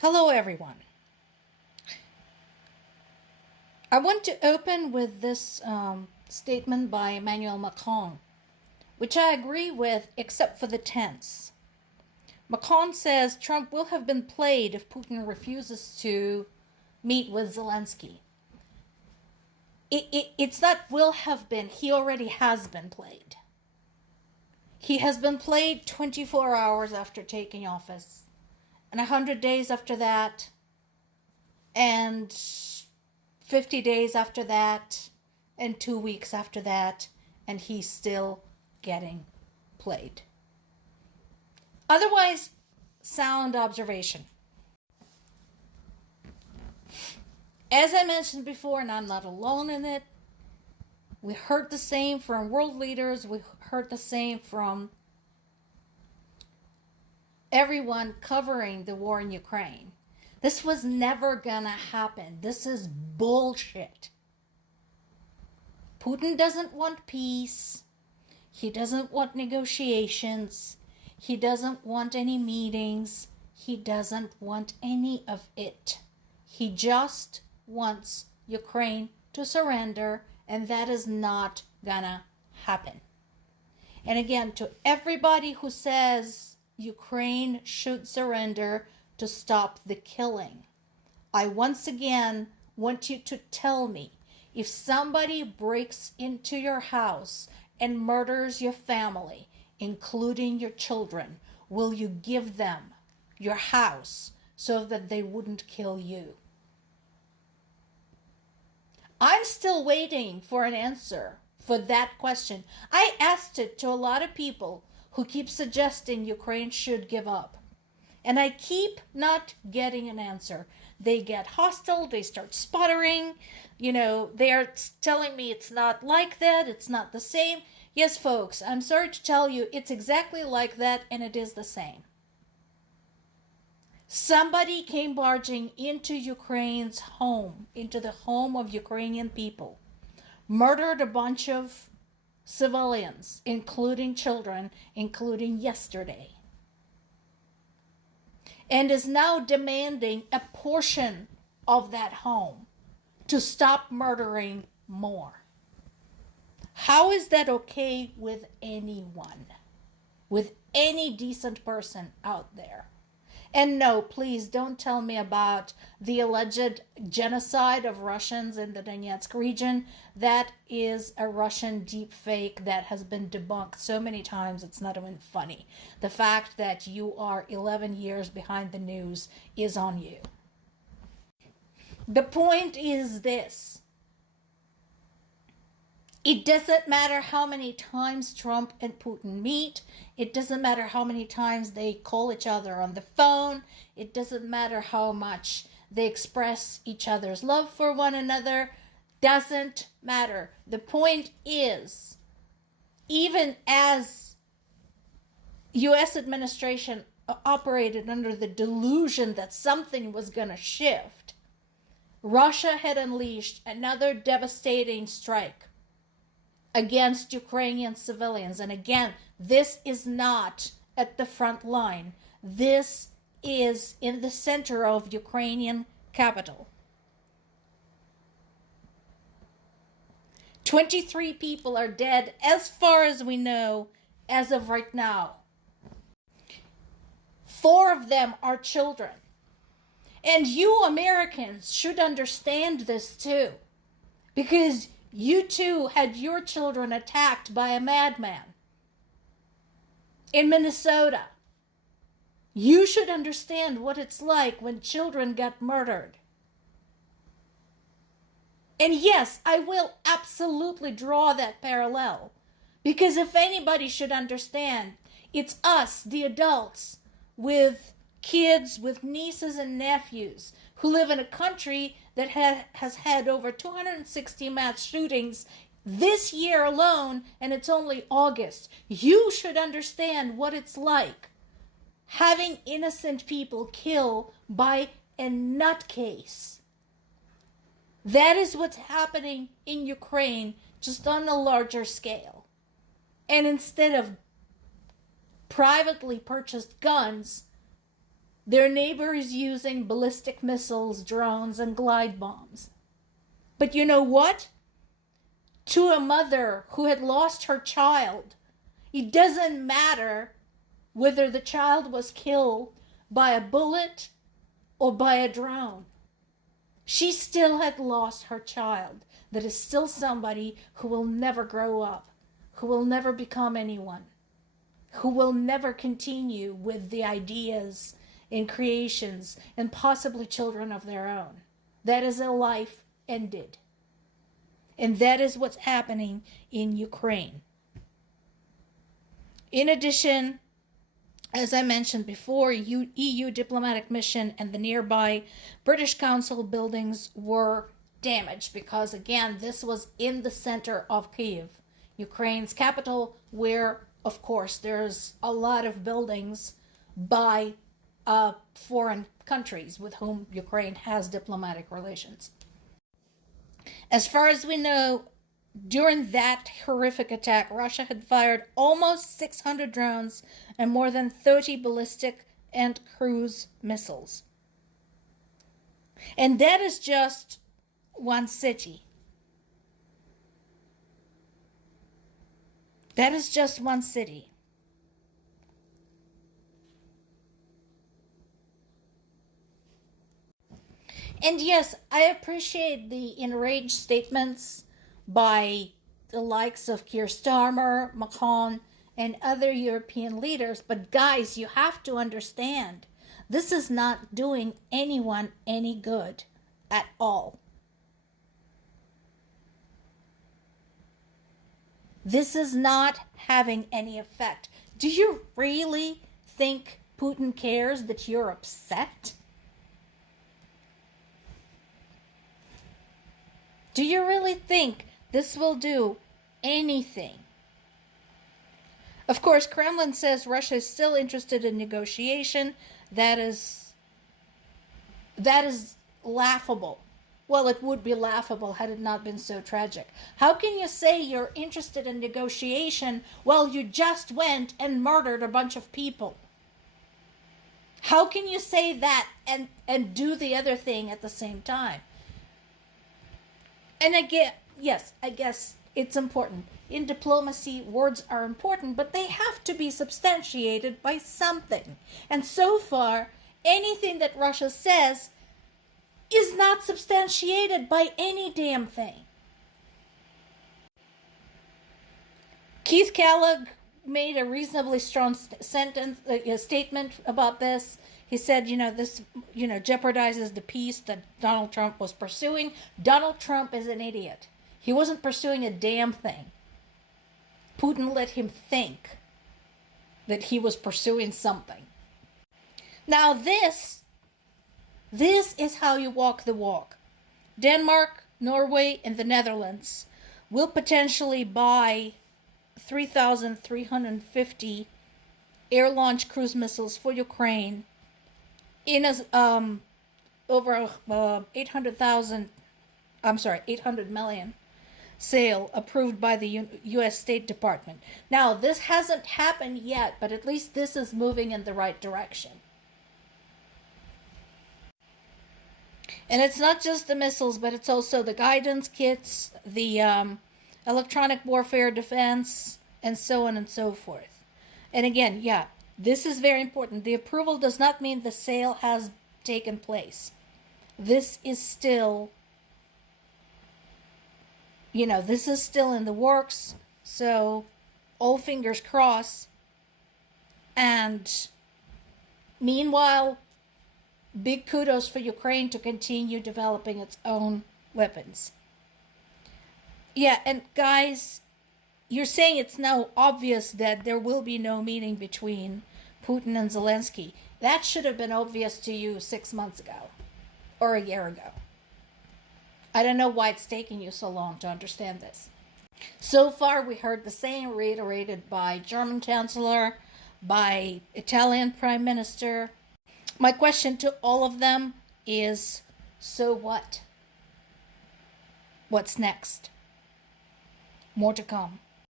Hello, everyone. I want to open with this statement by Emmanuel Macron, which I agree with except for the tense. Macron says Trump will have been played if Putin refuses to meet with Zelensky. It's not will have been, he already has been played. He has been played 24 hours after taking office, and 100 days after that, and 50 days after that, and 2 weeks after that, and he's still getting played. Otherwise, sound observation. As I mentioned before, and I'm not alone in it, we heard the same from world leaders, we heard the same from everyone covering the war in Ukraine. This was never gonna happen. This is bullshit. Putin doesn't want peace. He doesn't want negotiations. He doesn't want any meetings. He doesn't want any of it. He just wants Ukraine to surrender, and that is not gonna happen. And again, to everybody who says Ukraine should surrender to stop the killing, I once again want you to tell me, if somebody breaks into your house and murders your family, including your children, will you give them your house so that they wouldn't kill you? I'm still waiting for an answer for that question. I asked it to a lot of people who keep suggesting Ukraine should give up. And I keep not getting an answer. They get hostile, they start sputtering, they're telling me it's not like that, it's not the same. Yes, folks, I'm sorry to tell you, it's exactly like that, and it is the same. Somebody came barging into Ukraine's home, into the home of Ukrainian people, murdered a bunch of civilians, including children, including yesterday, and is now demanding a portion of that home to stop murdering more. How is that okay with anyone? With any decent person out there? And no, please don't tell me about the alleged genocide of Russians in the Donetsk region. That is a Russian deep fake that has been debunked so many times it's not even funny. The fact that you are 11 years behind the news is on you. The point is this. It doesn't matter how many times Trump and Putin meet. It doesn't matter how many times they call each other on the phone. It doesn't matter how much they express each other's love for one another. Doesn't matter. The point is, even as U.S. administration operated under the delusion that something was going to shift, Russia had unleashed another devastating strike against Ukrainian civilians. And again, this is not at the front line. This is in the center of Ukrainian capital. 23 people are dead as far as we know as of right now. 4 of them are children. And you Americans should understand this too, because you too had your children attacked by a madman in Minnesota. You should understand what it's like when children get murdered. And yes, I will absolutely draw that parallel, because if anybody should understand, it's us, the adults, with kids, with nieces and nephews, who live in a country that has had over 260 mass shootings this year alone, and it's only August. You should understand what it's like having innocent people killed by a nutcase. That is what's happening in Ukraine, just on a larger scale. And instead of privately purchased guns, Their neighbor is using ballistic missiles, drones, and glide bombs. But you know what? To a mother who had lost her child, it doesn't matter whether the child was killed by a bullet or by a drone. She still had lost her child. That is still somebody who will never grow up, who will never become anyone, who will never continue with the ideas and creations and possibly children of their own. That is a life ended. And that is what's happening in Ukraine. In addition, as I mentioned before, EU diplomatic mission and the nearby British Council buildings were damaged because, again, this was in the center of Kyiv, Ukraine's capital, where, of course, there's a lot of buildings by foreign countries with whom Ukraine has diplomatic relations. As far as we know, during that horrific attack, Russia had fired almost 600 drones and more than 30 ballistic and cruise missiles. And that is just one city. That is just one city. And yes, I appreciate the enraged statements by the likes of Keir Starmer, Macron, and other European leaders. But guys, you have to understand, this is not doing anyone any good at all. This is not having any effect. Do you really think Putin cares that you're upset? Do you really think this will do anything? Of course, Kremlin says Russia is still interested in negotiation. That is laughable. Well, it would be laughable had it not been so tragic. How can you say you're interested in negotiation while you just went and murdered a bunch of people? How can you say that and do the other thing at the same time? And again, yes, I guess it's important. In diplomacy, words are important, but they have to be substantiated by something. And so far, anything that Russia says is not substantiated by any damn thing. Keith Kellogg made a reasonably strong statement about this. He said, this, jeopardizes the peace that Donald Trump was pursuing. Donald Trump is an idiot. He wasn't pursuing a damn thing. Putin let him think that he was pursuing something. Now this is how you walk the walk. Denmark, Norway, and the Netherlands will potentially buy 3,350 air-launched cruise missiles for Ukraine in over 800 million sale approved by the U.S. State Department. Now, this hasn't happened yet, but at least this is moving in the right direction. And it's not just the missiles, but it's also the guidance kits, the electronic warfare defense, and so on and so forth. And again, yeah, this is very important. The approval does not mean the sale has taken place. This is still, this is still in the works. So all fingers crossed. And meanwhile, big kudos for Ukraine to continue developing its own weapons. Yeah, and guys, you're saying it's now obvious that there will be no meeting between Putin and Zelensky. That should have been obvious to you 6 months ago or a year ago. I don't know why it's taking you so long to understand this. So far, we heard the same reiterated by German Chancellor, by Italian Prime Minister. My question to all of them is, so what? What's next? More to come.